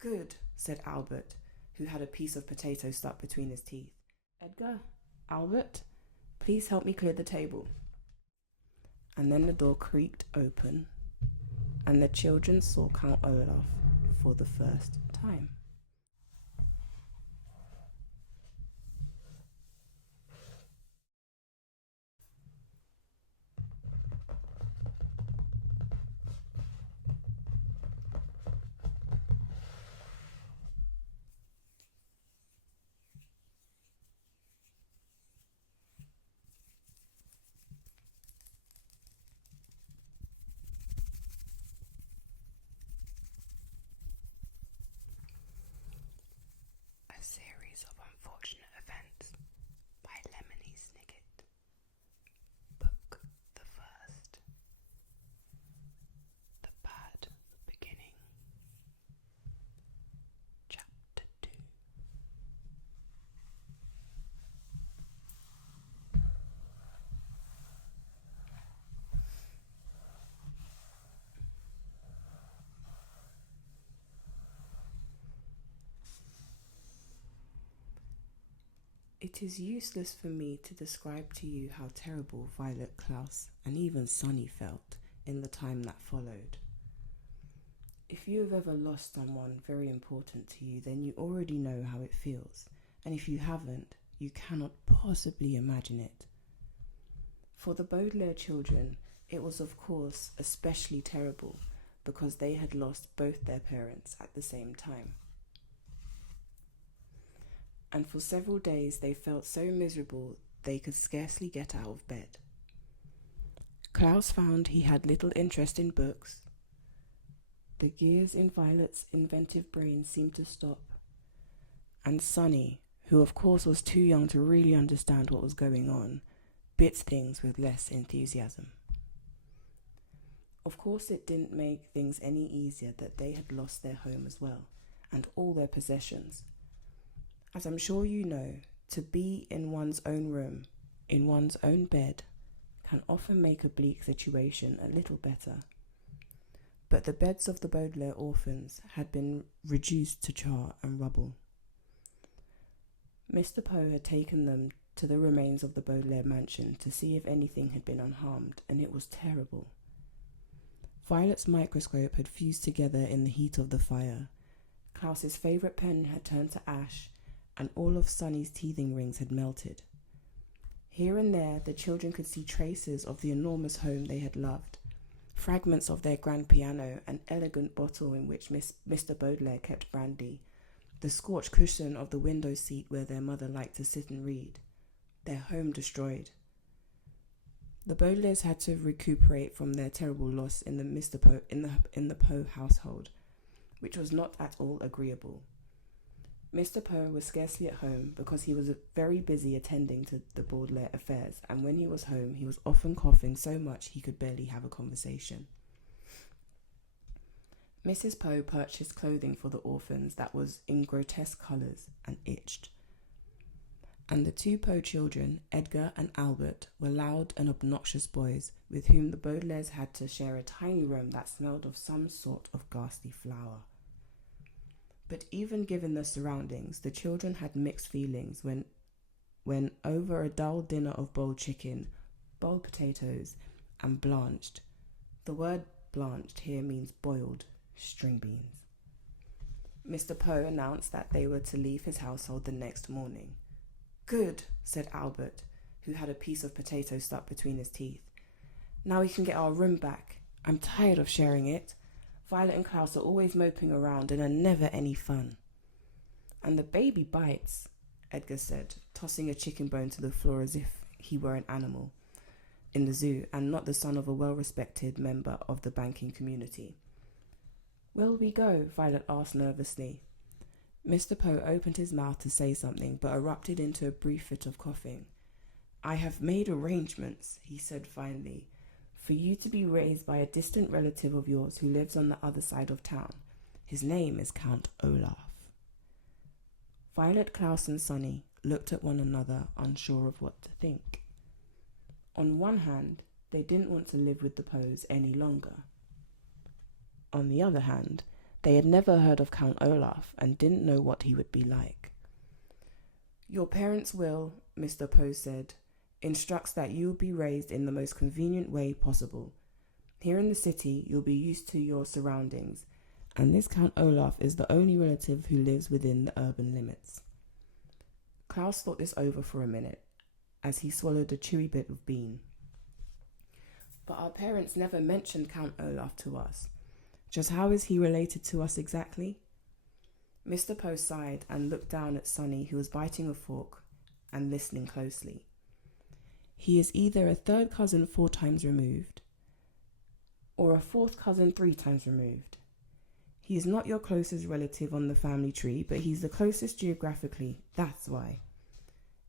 Good, said Albert, who had a piece of potato stuck between his teeth. Edgar, Albert, please help me clear the table. And then the door creaked open, and the children saw Count Olaf for the first time. A series of unfortunate events by Lemony Snicket. Book the first. The Bad Beginning. Chapter 2. It is useless for me to describe to you how terrible Violet, Klaus, and even Sonny felt in the time that followed. If you have ever lost someone very important to you, then you already know how it feels, and if you haven't, you cannot possibly imagine it. For the Baudelaire children, it was of course especially terrible because they had lost both their parents at the same time. And for several days they felt so miserable they could scarcely get out of bed. Klaus found he had little interest in books. The gears in Violet's inventive brain seemed to stop. And Sonny, who of course was too young to really understand what was going on, bit things with less enthusiasm. Of course it didn't make things any easier that they had lost their home as well, and all their possessions. As I'm sure you know, to be in one's own room, in one's own bed, can often make a bleak situation a little better. But the beds of the Baudelaire orphans had been reduced to char and rubble. Mr. Poe had taken them to the remains of the Baudelaire mansion to see if anything had been unharmed, and it was terrible. Violet's microscope had fused together in the heat of the fire. Klaus's favourite pen had turned to ash, and all of Sonny's teething rings had melted. Here and there, the children could see traces of the enormous home they had loved, fragments of their grand piano, an elegant bottle in which Mr. Baudelaire kept brandy, the scorched cushion of the window seat where their mother liked to sit and read. Their home destroyed. The Baudelaires had to recuperate from their terrible loss in the Poe household, which was not at all agreeable. Mr. Poe was scarcely at home because he was very busy attending to the Baudelaire affairs, and when he was home he was often coughing so much he could barely have a conversation. Mrs. Poe purchased clothing for the orphans that was in grotesque colours and itched. And the two Poe children, Edgar and Albert, were loud and obnoxious boys with whom the Baudelaires had to share a tiny room that smelled of some sort of ghastly flower. But even given the surroundings, the children had mixed feelings when over a dull dinner of boiled chicken, boiled potatoes, and blanched. The word blanched here means boiled string beans. Mr. Poe announced that they were to leave his household the next morning. Good, said Albert, who had a piece of potato stuck between his teeth. Now we can get our room back. I'm tired of sharing it. Violet and Klaus are always moping around and are never any fun. And the baby bites, Edgar said, tossing a chicken bone to the floor as if he were an animal in the zoo and not the son of a well-respected member of the banking community. Where'll we go? Violet asked nervously. Mr. Poe opened his mouth to say something, but erupted into a brief fit of coughing. I have made arrangements, he said finally, for you to be raised by a distant relative of yours who lives on the other side of town. His name is Count Olaf. Violet, Klaus and Sonny looked at one another, unsure of what to think. On one hand, they didn't want to live with the Poes any longer. On the other hand, They had never heard of Count Olaf and didn't know what he would be like. Your parents' will, Mr. Poe said, instructs that you will be raised in the most convenient way possible. Here in the city, you'll be used to your surroundings, and this Count Olaf is the only relative who lives within the urban limits. Klaus thought this over for a minute, as he swallowed a chewy bit of bean. But our parents never mentioned Count Olaf to us. Just how is he related to us exactly? Mr. Poe sighed and looked down at Sonny, who was biting a fork and listening closely. He is either a third cousin 4 times removed, or a fourth cousin 3 times removed. He is not your closest relative on the family tree, but he's the closest geographically, that's why.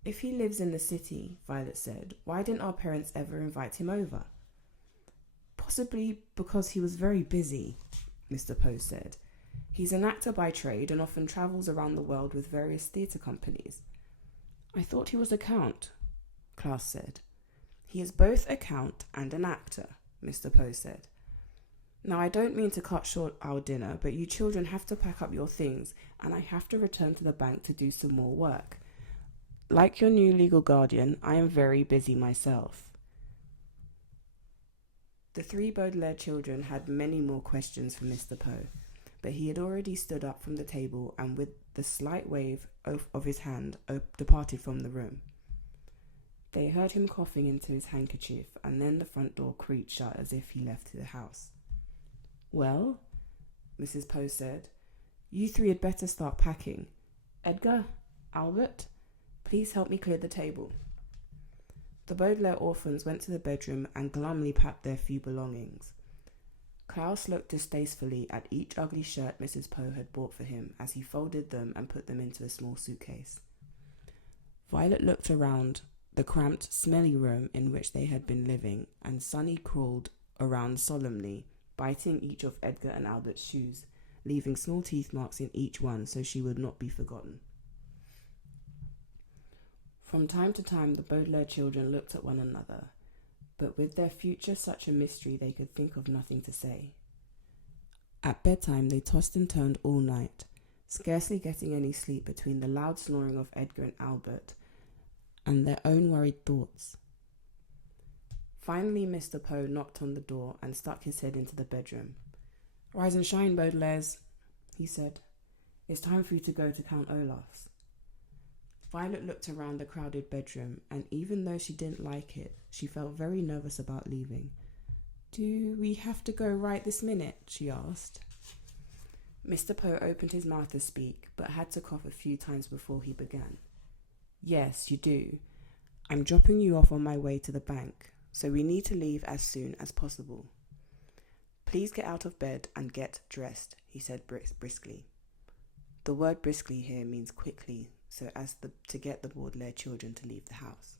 If he lives in the city, Violet said, why didn't our parents ever invite him over? Possibly because he was very busy, Mr. Poe said. He's an actor by trade and often travels around the world with various theatre companies. I thought he was a count, Klaus said. He is both a count and an actor, Mr. Poe said. Now, I don't mean to cut short our dinner, but you children have to pack up your things, and I have to return to the bank to do some more work. Like your new legal guardian, I am very busy myself. The 3 Baudelaire children had many more questions for Mr. Poe, but he had already stood up from the table and with the slight wave of his hand departed from the room. They heard him coughing into his handkerchief, and then the front door creaked shut as if he left the house. Well, Mrs. Poe said, you 3 had better start packing. Edgar, Albert, please help me clear the table. The Baudelaire orphans went to the bedroom and glumly packed their few belongings. Klaus looked distastefully at each ugly shirt Mrs. Poe had bought for him as he folded them and put them into a small suitcase. Violet looked around the cramped, smelly room in which they had been living, and Sonny crawled around solemnly, biting each of Edgar and Albert's shoes, leaving small teeth marks in each one so she would not be forgotten. From time to time, the Baudelaire children looked at one another, but with their future such a mystery they could think of nothing to say. At bedtime, they tossed and turned all night, scarcely getting any sleep between the loud snoring of Edgar and Albert and their own worried thoughts. Finally, Mr. Poe knocked on the door and stuck his head into the bedroom. Rise and shine, Baudelaires, he said. It's time for you to go to Count Olaf's. Violet looked around the crowded bedroom, and even though she didn't like it, she felt very nervous about leaving. Do we have to go right this minute? She asked. Mr. Poe opened his mouth to speak, but had to cough a few times before he began. Yes, you do. I'm dropping you off on my way to the bank, so we need to leave as soon as possible. Please get out of bed and get dressed, he said briskly. The word briskly here means quickly, so as to get the Baudelaire children to leave the house.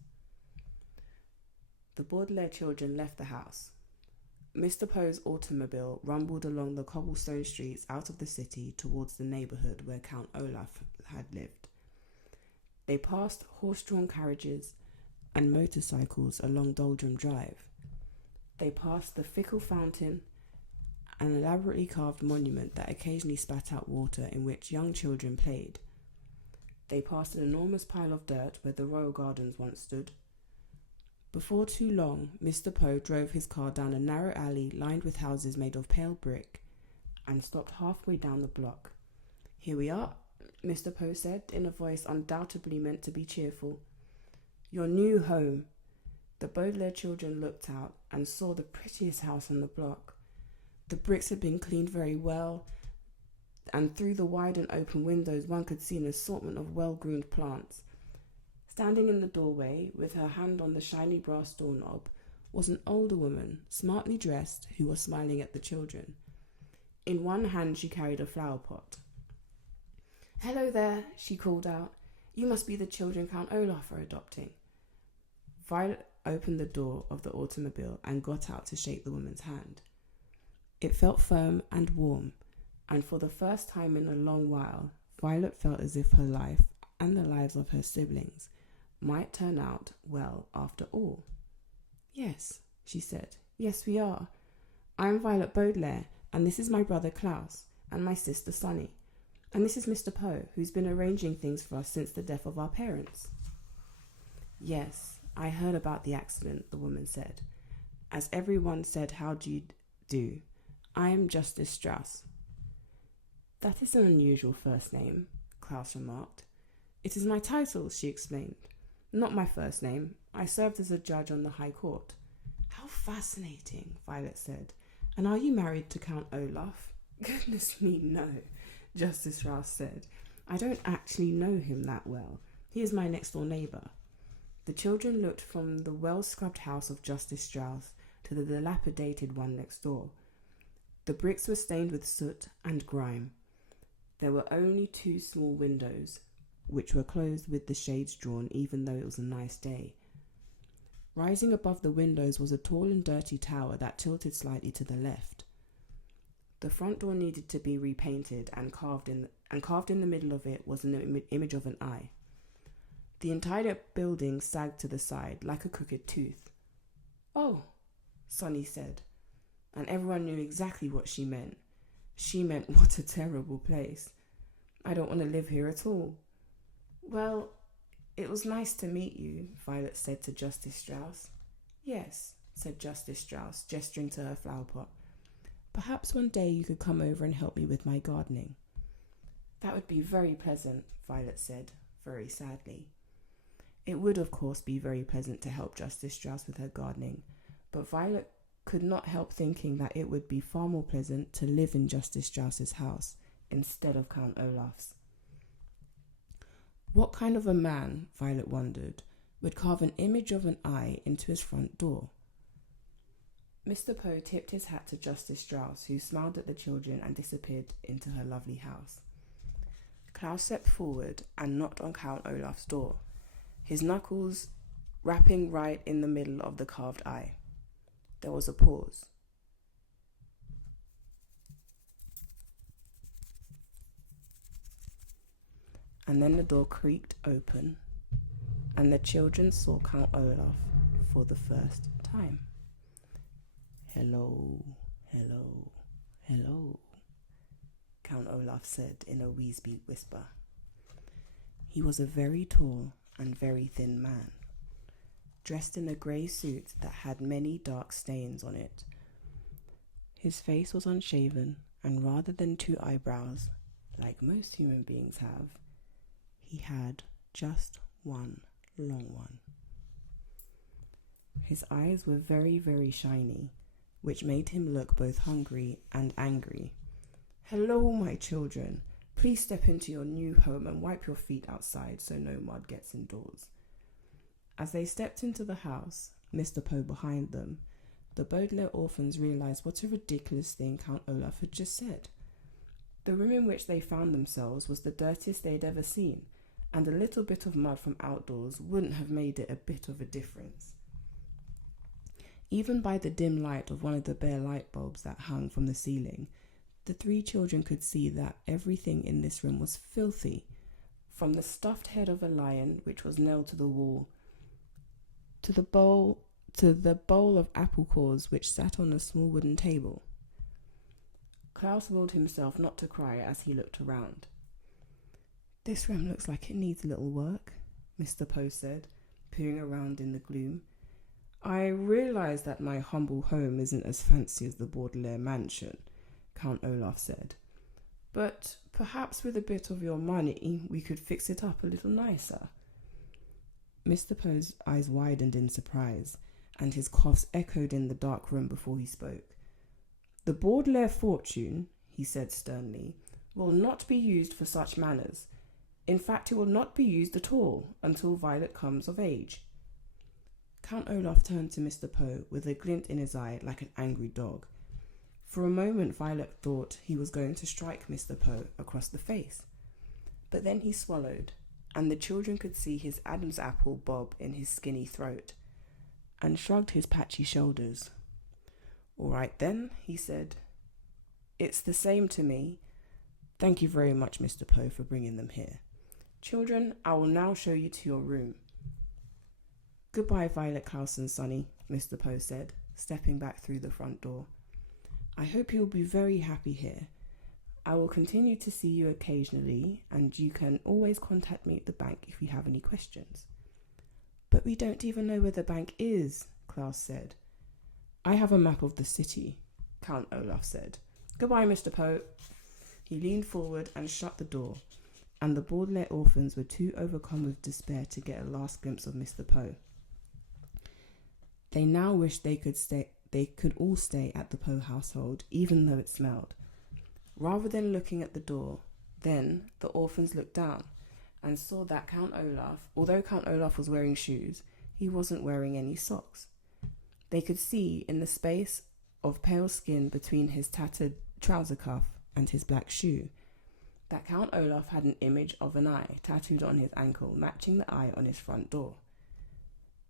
The Baudelaire children left the house. Mr. Poe's automobile rumbled along the cobblestone streets out of the city towards the neighbourhood where Count Olaf had lived. They passed horse-drawn carriages and motorcycles along Doldrum Drive. They passed the fickle fountain, an elaborately carved monument that occasionally spat out water in which young children played. They passed an enormous pile of dirt where the royal gardens once stood. Before too long, Mr. Poe drove his car down a narrow alley lined with houses made of pale brick and stopped halfway down the block. Here we are, Mr. Poe said, in a voice undoubtedly meant to be cheerful. Your new home. The Baudelaire children looked out and saw the prettiest house on the block. The bricks had been cleaned very well, and through the wide and open windows one could see an assortment of well-groomed plants. Standing in the doorway, with her hand on the shiny brass doorknob, was an older woman, smartly dressed, who was smiling at the children. In one hand she carried a flower pot. Hello there, she called out. You must be the children Count Olaf are adopting. Violet opened the door of the automobile and got out to shake the woman's hand. It felt firm and warm, and for the first time in a long while, Violet felt as if her life and the lives of her siblings might turn out well after all. Yes, she said. Yes, we are. I'm Violet Baudelaire, and this is my brother Klaus, and my sister Sunny. And this is Mr. Poe, who's been arranging things for us since the death of our parents." "Yes, I heard about the accident," the woman said. "As everyone said, how do you do? I am Justice Strauss." "That is an unusual first name," Klaus remarked. "It is my title," she explained. "Not my first name. I served as a judge on the High Court." "How fascinating," Violet said. "And are you married to Count Olaf?" "Goodness me, no," Justice Strauss said. "I don't actually know him that well. He is my next-door neighbour." The children looked from the well-scrubbed house of Justice Strauss to the dilapidated one next door. The bricks were stained with soot and grime. There were only 2 small windows, which were closed with the shades drawn even though it was a nice day. Rising above the windows was a tall and dirty tower that tilted slightly to the left. The front door needed to be repainted, and carved in the middle of it was an image of an eye. The entire building sagged to the side like a crooked tooth. "Oh," Sonny said, and everyone knew exactly what she meant. She meant, "What a terrible place. I don't want to live here at all." "Well, it was nice to meet you," Violet said to Justice Strauss. "Yes," said Justice Strauss, gesturing to her flower pot. "Perhaps one day you could come over and help me with my gardening." "That would be very pleasant," Violet said, very sadly. It would, of course, be very pleasant to help Justice Strauss with her gardening, but Violet could not help thinking that it would be far more pleasant to live in Justice Strauss's house instead of Count Olaf's. What kind of a man, Violet wondered, would carve an image of an eye into his front door? Mr. Poe tipped his hat to Justice Strauss, who smiled at the children and disappeared into her lovely house. Klaus stepped forward and knocked on Count Olaf's door, his knuckles rapping right in the middle of the carved eye. There was a pause. And then the door creaked open, and the children saw Count Olaf for the first time. "Hello, hello, hello," Count Olaf said in a wheeze-beat whisper. He was a very tall and very thin man, dressed in a grey suit that had many dark stains on it. His face was unshaven, and rather than 2 eyebrows, like most human beings have, he had just one long one. His eyes were very, very shiny, which made him look both hungry and angry. "Hello, my children. Please step into your new home and wipe your feet outside so no mud gets indoors." As they stepped into the house, Mr. Poe behind them, the Baudelaire orphans realized what a ridiculous thing Count Olaf had just said. The room in which they found themselves was the dirtiest they had ever seen, and a little bit of mud from outdoors wouldn't have made it a bit of a difference. Even by the dim light of one of the bare light bulbs that hung from the ceiling, the 3 children could see that everything in this room was filthy, from the stuffed head of a lion which was nailed to the wall, to the bowl of apple cores which sat on a small wooden table. Klaus willed himself not to cry as he looked around. "This room looks like it needs a little work," Mr. Poe said, peering around in the gloom. "I realise that my humble home isn't as fancy as the Baudelaire mansion," Count Olaf said, "but perhaps with a bit of your money we could fix it up a little nicer." Mr. Poe's eyes widened in surprise, and his coughs echoed in the dark room before he spoke. "The Baudelaire fortune," he said sternly, "will not be used for such manners. In fact, it will not be used at all until Violet comes of age." Count Olaf turned to Mr. Poe with a glint in his eye like an angry dog. For a moment, Violet thought he was going to strike Mr. Poe across the face. But then he swallowed, and the children could see his Adam's apple bob in his skinny throat, and shrugged his patchy shoulders. "All right then," he said. "It's the same to me. Thank you very much, Mr. Poe, for bringing them here. Children, I will now show you to your room." "Goodbye, Violet, Klaus and Sonny," Mr. Poe said, stepping back through the front door. "I hope you will be very happy here. I will continue to see you occasionally, and you can always contact me at the bank if you have any questions. But we don't even know where the bank is, Klaus said. I have a map of the city, Count Olaf said. Goodbye, Mr. Poe. He leaned forward and shut the door, and the Baudelaire orphans were too overcome with despair to get a last glimpse of Mr. Poe. They now wished they could all stay at the Poe household, even though it smelled. Rather than looking at the door, then the orphans looked down and saw that although Count Olaf was wearing shoes, he wasn't wearing any socks. They could see in the space of pale skin between his tattered trouser cuff and his black shoe that Count Olaf had an image of an eye tattooed on his ankle, matching the eye on his front door.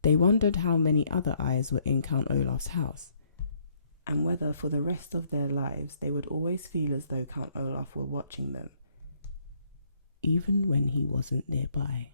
They wondered how many other eyes were in Count Olaf's house, and whether for the rest of their lives they would always feel as though Count Olaf were watching them, even when he wasn't nearby.